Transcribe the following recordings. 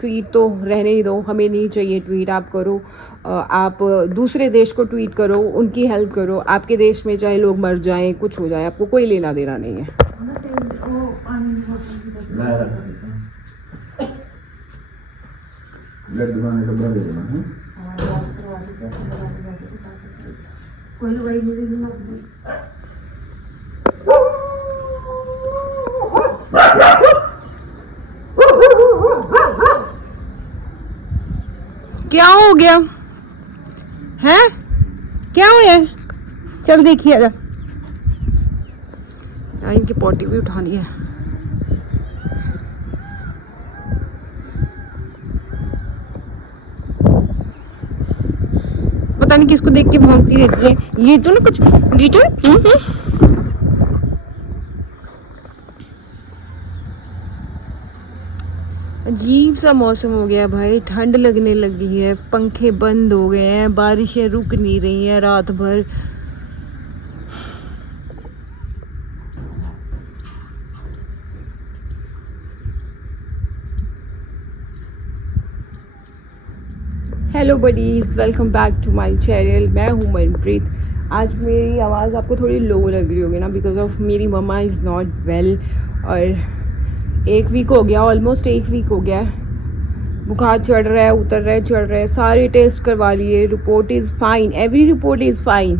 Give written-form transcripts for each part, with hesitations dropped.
Tweet तो रहने ही दो, हमें नहीं चाहिए ट्वीट। आप करो, आप दूसरे देश को ट्वीट करो, उनकी हेल्प करो। आपके देश में चाहे लोग मर जाएं, कुछ हो जाए, आपको कोई लेना देना नहीं है। क्या हो गया है? क्या हो गया? चल देखिए आजा। इनकी पॉटी भी उठानी है। पता नहीं किसको देख के भौंकती रहती है ये तो ना कुछ ये तो अजीब सा मौसम हो गया भाई। ठंड लगने लगी है, पंखे बंद हो गए हैं, बारिशें रुक नहीं रही हैं रात भर। Hello buddies, welcome back to my channel. मैं हूँ मनप्रीत। आज मेरी आवाज़ आपको थोड़ी लो लग रही होगी ना, बिकॉज ऑफ मेरी मम्मा इज़ नॉट वेल। और 1 वीक हो गया, ऑलमोस्ट 1 वीक हो गया है। बुखार चढ़ रहा है, उतर रहा है, चढ़ रहा है। सारे टेस्ट करवा लिए, report is fine, every report is fine,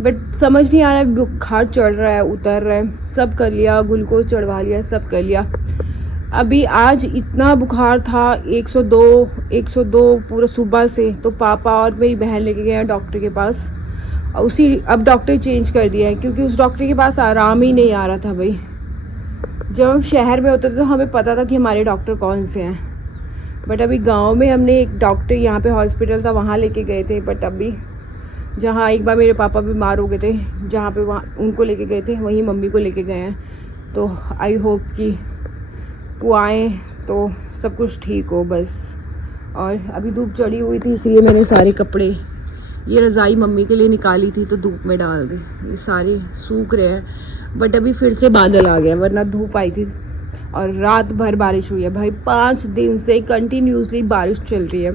but समझ नहीं आ रहा है बुखार चढ़ रहा है, उतर रहा है। सब कर लिया, ग्लूकोज चढ़वा लिया, सब कर लिया। अभी आज इतना बुखार था, 102 पूरा सुबह से। तो पापा और मेरी बहन लेके गए हैं डॉक्टर के पास। अब डॉक्टर चेंज कर दिया है, क्योंकि उस डॉक्टर के पास आराम ही नहीं आ रहा था भाई। जब हम शहर में होते थे तो हमें पता था कि हमारे डॉक्टर कौन से हैं, बट अभी गांव में हमने एक डॉक्टर, यहाँ पे हॉस्पिटल था, वहाँ लेके गए थे। बट अभी जहाँ एक बार मेरे पापा बीमार हो गए थे, जहाँ पे वहाँ उनको लेके गए थे, वहीं मम्मी को लेके गए हैं। तो आई होप कि वो आए तो सब कुछ ठीक हो बस। और अभी धूप चढ़ी हुई थी, इसलिए मैंने सारे कपड़े, ये रज़ाई मम्मी के लिए निकाली थी तो धूप में डाल दी। ये सारे सूख रहे हैं, बट अभी फिर से बादल आ गया, वरना धूप आई थी। और रात भर बारिश हुई है भाई, 5 दिन से कंटिन्यूसली बारिश चल रही है।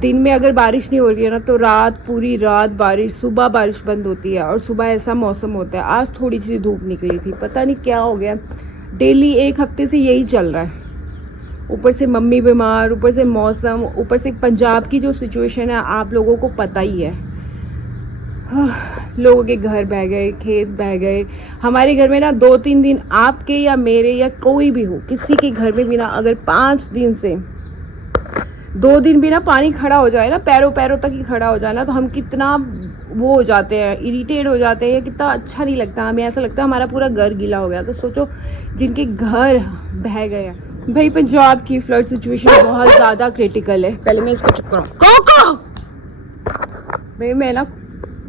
दिन में अगर बारिश नहीं हो रही है ना, तो रात, पूरी रात बारिश, सुबह बारिश बंद होती है और सुबह ऐसा मौसम होता है। आज थोड़ी सी धूप निकली थी, पता नहीं क्या हो गया। डेली 1 हफ्ते से यही चल रहा है। ऊपर से मम्मी बीमार, ऊपर से मौसम, ऊपर से पंजाब की जो सिचुएशन है आप लोगों को पता ही है। लोगों के घर बह गए, खेत बह गए। हमारे घर में ना 2-3 दिन, आपके या मेरे या कोई भी हो, किसी के घर में भी ना अगर 5 दिन से 2 दिन भी ना पानी खड़ा हो जाए ना, पैरों पैरों तक ही खड़ा हो जाए ना, तो हम कितना वो हो जाते हैं, इरिटेट हो जाते हैं। कितना अच्छा नहीं लगता, हमें ऐसा लगता है हमारा पूरा घर गीला हो गया। तो सोचो जिनके घर बह गए हैं भाई। पंजाब की फ्लड सिचुएशन बहुत ज़्यादा क्रिटिकल है। पहले मैं इसको चुप कराऊँ भाई, मैं ना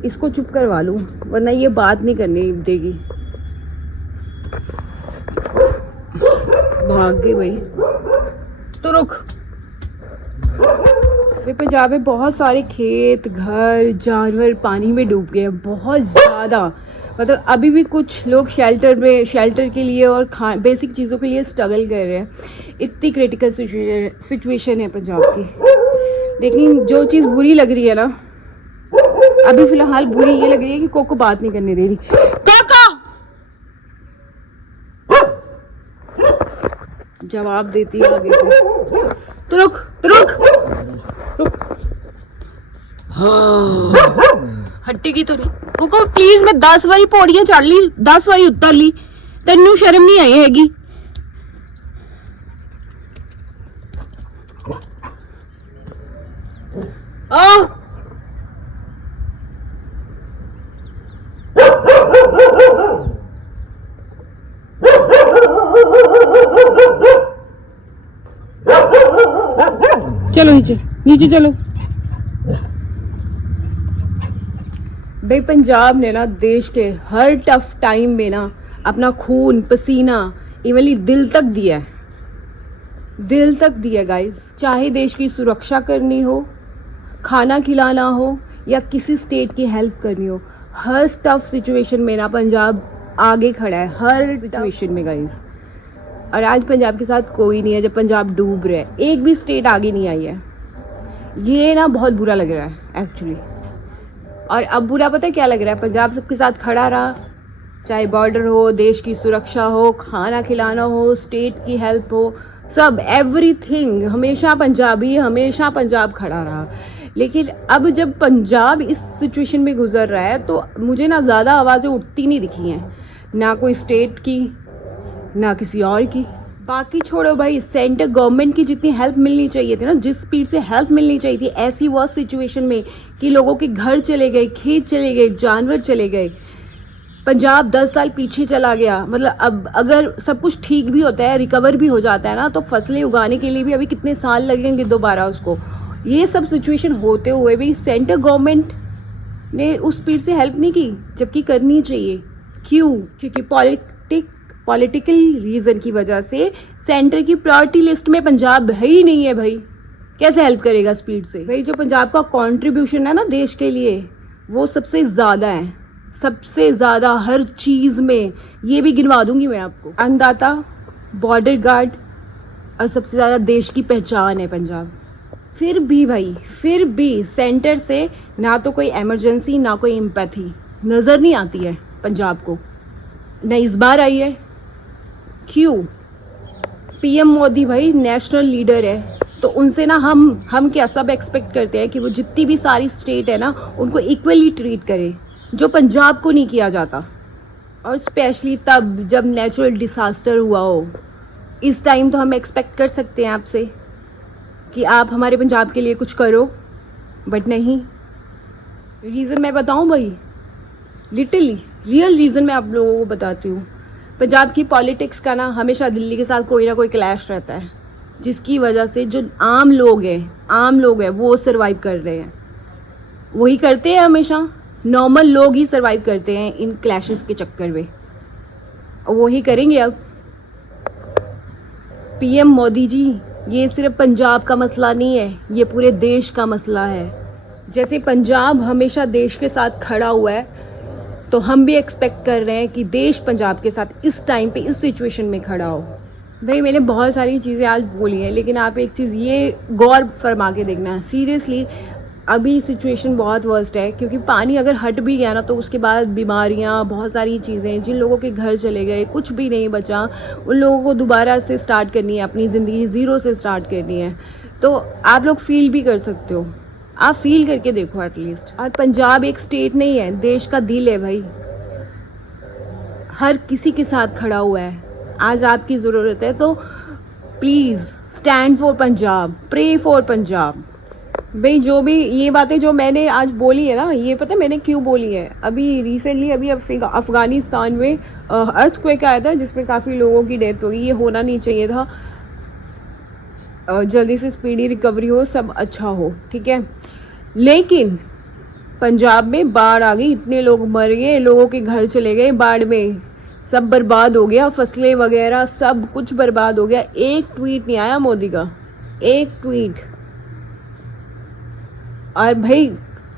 इसको चुप करवा लूँ, वरना ये बात नहीं करने देगी। भाग गई भाई, तो रुक। पंजाब में बहुत सारे खेत, घर, जानवर पानी में डूब गए, बहुत ज़्यादा। मतलब अभी भी कुछ लोग शेल्टर के लिए और बेसिक चीज़ों के लिए स्ट्रगल कर रहे हैं। इतनी क्रिटिकल सिचुएशन है पंजाब की। लेकिन जो चीज़ बुरी लग रही है ना, अभी फिलहाल बुरी ये लग रही है कि कोको बात नहीं करने दे रही। जवाब देती है आगे से। तो रुक। हट्टी की तो नहीं कोको, प्लीज। मैं 10 बारी पौड़ियां चढ़ ली, 10 बारी उतर ली, तेनू शर्म नहीं आई हैगी? चलो नीचे चलो भाई। पंजाब ने ना देश के हर टफ टाइम में ना अपना खून, पसीना, इवनली दिल तक दिया गाइस। चाहे देश की सुरक्षा करनी हो, खाना खिलाना हो, या किसी स्टेट की हेल्प करनी हो, हर टफ सिचुएशन में ना पंजाब आगे खड़ा है, हर सिचुएशन में गाइस। और आज पंजाब के साथ कोई नहीं है जब पंजाब डूब रहा है, एक भी स्टेट आगे नहीं आई है। ये ना बहुत बुरा लग रहा है एक्चुअली। और अब बुरा पता है क्या लग रहा है, पंजाब सबके साथ खड़ा रहा, चाहे बॉर्डर हो, देश की सुरक्षा हो, खाना खिलाना हो, स्टेट की हेल्प हो, सब एवरीथिंग हमेशा पंजाब खड़ा रहा। लेकिन अब जब पंजाब इस सिचुएशन में गुजर रहा है तो मुझे ना ज़्यादा आवाज़ें उठती नहीं दिखी हैं, ना कोई स्टेट की ना किसी और की। बाकी छोड़ो भाई, सेंटर गवर्नमेंट की जितनी हेल्प मिलनी चाहिए थी ना, जिस स्पीड से हेल्प मिलनी चाहिए थी ऐसी वर्स्ट सिचुएशन में कि लोगों के घर चले गए, खेत चले गए, जानवर चले गए, पंजाब 10 साल पीछे चला गया। मतलब अब अगर सब कुछ ठीक भी होता है, रिकवर भी हो जाता है ना, तो फसलें उगाने के लिए भी अभी कितने साल लगेंगे दोबारा उसको। ये सब सिचुएशन होते हुए भी सेंटर गवर्नमेंट ने उस स्पीड से हेल्प नहीं की, जबकि करनी चाहिए। क्यों? क्योंकि पॉलिटिकल रीज़न की वजह से सेंटर की प्रायोरिटी लिस्ट में पंजाब है ही नहीं है भाई। कैसे हेल्प करेगा स्पीड से? भाई जो पंजाब का कंट्रीब्यूशन है ना देश के लिए, वो सबसे ज़्यादा है, सबसे ज़्यादा हर चीज़ में। ये भी गिनवा दूंगी मैं आपको। अन्नदाता, बॉर्डर गार्ड और सबसे ज़्यादा देश की पहचान है पंजाब। फिर भी भाई, फिर भी सेंटर से ना तो कोई इमरजेंसी ना कोई एम्पैथी नज़र नहीं आती है पंजाब को, न इस बार आई है। क्यों? पीएम मोदी भाई नेशनल लीडर है, तो उनसे ना हम क्या सब एक्सपेक्ट करते हैं कि वो जितनी भी सारी स्टेट है ना उनको इक्वली ट्रीट करे, जो पंजाब को नहीं किया जाता। और स्पेशली तब जब नेचुरल डिसास्टर हुआ हो। इस टाइम तो हम एक्सपेक्ट कर सकते हैं आपसे कि आप हमारे पंजाब के लिए कुछ करो, बट नहीं। रीज़न मैं बताऊं भाई, लिटरली रियल रीज़न मैं आप लोगों को बताती हूँ। पंजाब की पॉलिटिक्स का ना हमेशा दिल्ली के साथ कोई ना कोई क्लैश रहता है, जिसकी वजह से जो आम लोग हैं वो सर्वाइव कर रहे हैं। वही करते हैं, हमेशा नॉर्मल लोग ही सर्वाइव करते हैं इन क्लैशेस के चक्कर में, और वही करेंगे अब। पीएम मोदी जी, ये सिर्फ पंजाब का मसला नहीं है, ये पूरे देश का मसला है। जैसे पंजाब हमेशा देश के साथ खड़ा हुआ है, तो हम भी एक्सपेक्ट कर रहे हैं कि देश पंजाब के साथ इस टाइम पे इस सिचुएशन में खड़ा हो। भाई मैंने बहुत सारी चीज़ें आज बोली हैं, लेकिन आप एक चीज़ ये गौर फरमा के देखना है, सीरियसली अभी सिचुएशन बहुत वर्स्ट है। क्योंकि पानी अगर हट भी गया ना तो उसके बाद बीमारियां, बहुत सारी चीज़ें, जिन लोगों के घर चले गए, कुछ भी नहीं बचा, उन लोगों को दोबारा से स्टार्ट करनी है, अपनी ज़िंदगी ज़ीरो से स्टार्ट करनी है। तो आप लोग फील भी कर सकते हो, आप फील करके देखो एटलीस्ट। और पंजाब एक स्टेट नहीं है, देश का दिल है भाई, हर किसी के साथ खड़ा हुआ है। आज आपकी ज़रूरत है तो please stand for Punjab, pray for Punjab. भाई जो भी ये बातें जो मैंने आज बोली है ना, ये पता है मैंने क्यों बोली है? अभी रिसेंटली अफगानिस्तान में अर्थक्वेक आया था जिसमें काफ़ी लोगों की डेथ हो गई। ये होना नहीं चाहिए था, जल्दी से स्पीडी रिकवरी हो, सब अच्छा हो, ठीक है। लेकिन पंजाब में बाढ़ आ गई, इतने लोग मर गए, लोगों के घर चले गए बाढ़ में, सब बर्बाद हो गया, फसलें वगैरह सब कुछ बर्बाद हो गया। एक ट्वीट नहीं आया मोदी का, एक ट्वीट। और भाई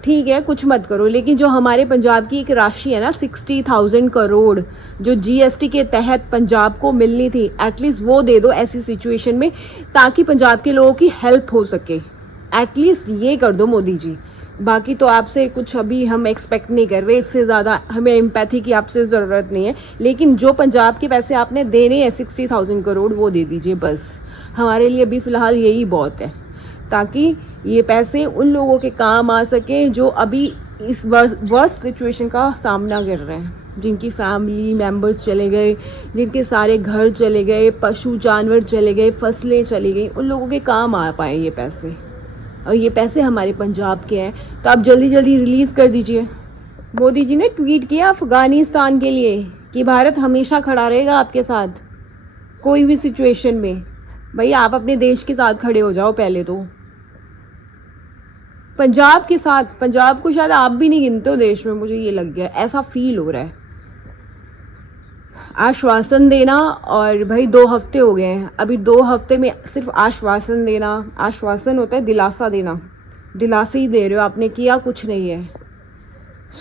ठीक है कुछ मत करो, लेकिन जो हमारे पंजाब की एक राशि है ना 60,000 करोड़ जो जीएसटी के तहत पंजाब को मिलनी थी, एटलीस्ट वो दे दो ऐसी सिचुएशन में, ताकि पंजाब के लोगों की हेल्प हो सके। एटलीस्ट ये कर दो मोदी जी। बाकी तो आपसे कुछ अभी हम एक्सपेक्ट नहीं कर रहे, इससे ज़्यादा हमें एम्पैथी की आपसे ज़रूरत नहीं है। लेकिन जो पंजाब के पैसे आपने देने हैं 60,000 करोड़, वो दे दीजिए बस। हमारे लिए अभी फ़िलहाल यही बहुत है, ताकि ये पैसे उन लोगों के काम आ सके जो अभी इस वर्स्ट सिचुएशन का सामना कर रहे हैं, जिनकी फैमिली मेम्बर्स चले गए, जिनके सारे घर चले गए, पशु जानवर चले गए, फसलें चली गई, उन लोगों के काम आ पाए ये पैसे। और ये पैसे हमारे पंजाब के हैं, तो आप जल्दी जल्दी रिलीज़ कर दीजिए। मोदी जी ने ट्वीट किया अफगानिस्तान के लिए कि भारत हमेशा खड़ा रहेगा आपके साथ कोई भी सिचुएशन में। भाई आप अपने देश के साथ खड़े हो जाओ पहले तो, पंजाब के साथ। पंजाब को शायद आप भी नहीं गिनते हो देश में, मुझे ये लग गया, ऐसा फील हो रहा है। आश्वासन देना, और भाई 2 हफ्ते हो गए हैं, अभी 2 हफ्ते में सिर्फ आश्वासन देना। आश्वासन होता है दिलासा देना, दिलासे ही दे रहे हो, आपने किया कुछ नहीं है।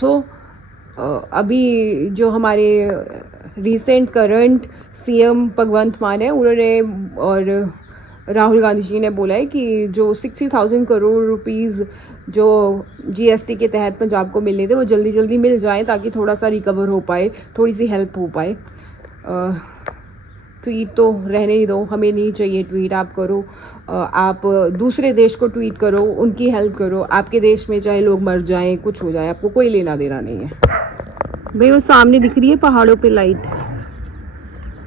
सो अभी जो हमारे रिसेंट करंट सीएम भगवंत मान है, उन्होंने और राहुल गांधी जी ने बोला है कि जो 60,000 करोड़ रुपीस जो जीएसटी के तहत पंजाब को मिलने थे वो जल्दी जल्दी मिल जाएं, ताकि थोड़ा सा रिकवर हो पाए, थोड़ी सी हेल्प हो पाए। ट्वीट तो रहने ही दो, हमें नहीं चाहिए ट्वीट। आप करो, आप दूसरे देश को ट्वीट करो, उनकी हेल्प करो। आपके देश में चाहे लोग मर जाएं, कुछ हो जाए, आपको कोई लेना देना नहीं है भाई। वो सामने दिख रही है पहाड़ों पे लाइट,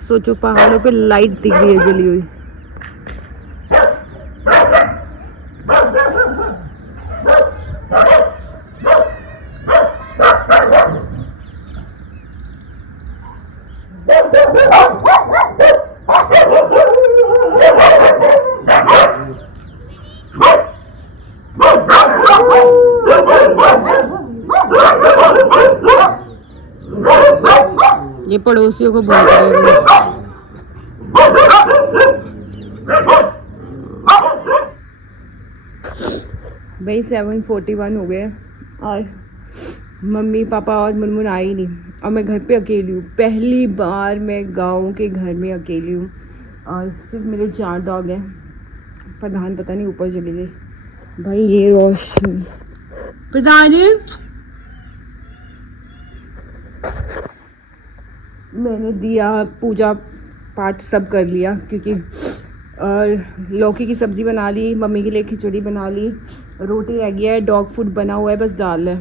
सोचो पहाड़ों पे लाइट दिख रही है जली हुई। ये पड़ोसियों को भूल रहे हैं भाई। 7:41 हो गए और मम्मी पापा और मुनमुन आई नहीं, और मैं घर पे अकेली हूँ। पहली बार मैं गाँव के घर में अकेली हूँ और सिर्फ मेरे 4 डॉग हैं। प्रधान पता नहीं ऊपर चली गई भाई। ये रोशनी प्रधान, मैंने दिया पूजा पाठ सब कर लिया, क्योंकि और लौकी की सब्ज़ी बना ली, मम्मी के लिए खिचड़ी बना ली, रोटी रह गया है, डॉग फूड बना हुआ है, बस डाल है।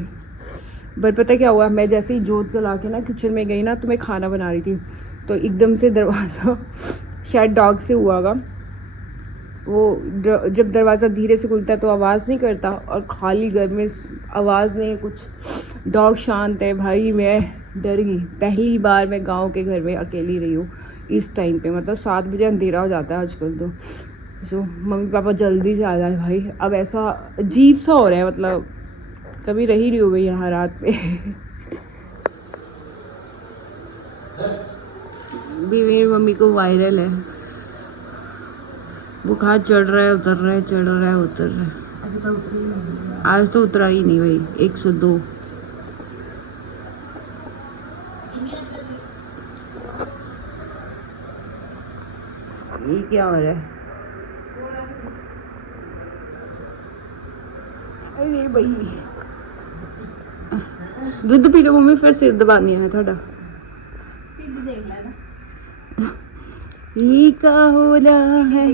पर पता क्या हुआ, मैं जैसे ही जोत जला के ना किचन में गई ना, तो मैं खाना बना रही थी, तो एकदम से दरवाज़ा शायद डॉग से हुआ होगा, वो जब दरवाज़ा धीरे से खुलता है तो आवाज़ नहीं करता, और खाली घर में आवाज़ नहीं, कुछ डॉग शांत है भाई। मैं डर गई। पहली बार मैं गांव के घर में अकेली रही हूँ इस टाइम पे, मतलब 7 बजे अंधेरा हो जाता है आजकल तो। सो मम्मी पापा जल्दी से आ जाए भाई। अब ऐसा अजीब सा हो रहा है, मतलब कभी रही नहीं हो गई यहाँ रात पे। भी मेरी मम्मी को वायरल है, बुखार चढ़ रहा है, उतर रहा है, चढ़ रहा है, उतर रहा है। आज तो उतरा ही नहीं भाई, 102। ये क्या हो रहा है? अरे भाई दूध पी लो मम्मी, फिर सिर दबानी है थोड़ा। ये क्या हो रहा है?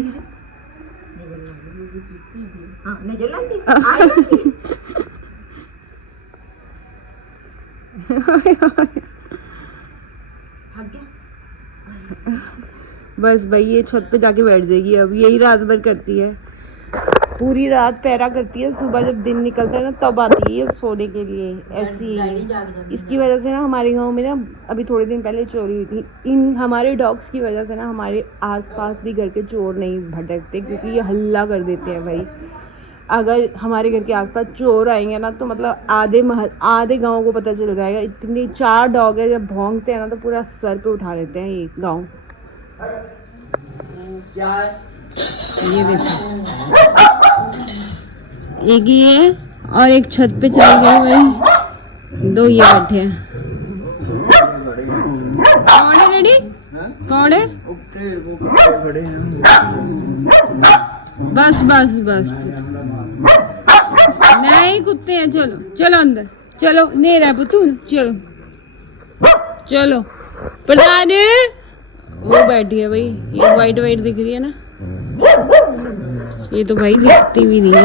बस भाई ये छत पे जाके बैठ जाएगी, अब यही रात भर करती है, पूरी रात पहरा करती है। सुबह जब दिन निकलता है ना तब आती है सोने के लिए, ऐसी ही। इसकी वजह से ना हमारे गांव में ना अभी थोड़े दिन पहले चोरी हुई थी। इन हमारे डॉग्स की वजह से ना हमारे आसपास भी घर के चोर नहीं भटकते, क्योंकि ये हल्ला कर देते हैं भाई। अगर हमारे घर के आसपास चोर आएंगे ना तो मतलब आधे गाँव को पता चल जाएगा। इतने 4 डॉग है, जब भौंकते हैं ना तो पूरा सर पे उठा लेते हैं ये गाँव। ये देखो, एक ये है और एक छत पे चले गए भाई, 2 ये बैठे हैं। कौन है रेडी? कौन है? बस बस बस, नहीं कुत्ते हैं। चलो चलो अंदर चलो, नहीं रहा पुतू, चलो चलो। प्रधान वो बैठी है भाई, ये वाइट वाइट दिख रही है ना, ये तो भाई दिखती भी नहीं है।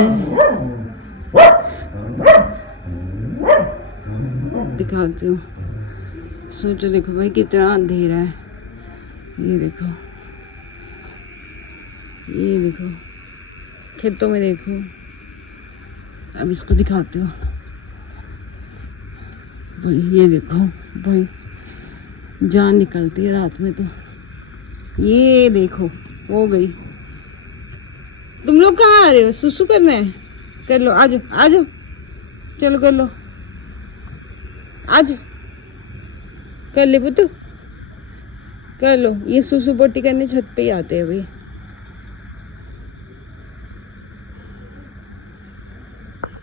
दिखाती हूँ, सोचो देखो भाई कितना अंधेरा है। ये देखो, ये देखो खेतों में देखो। अब इसको दिखाती हूँ भाई, ये देखो भाई जान निकलती है रात में तो। ये देखो हो गई। तुम लोग कहाँ आ रहे हो? सुसु करना है? कर लो, आजो आजो, चलो कर लो, आजो कर ले पुत्तू, कर लो। ये सुसु पोटी करने छत पे ही आते हैं भाई।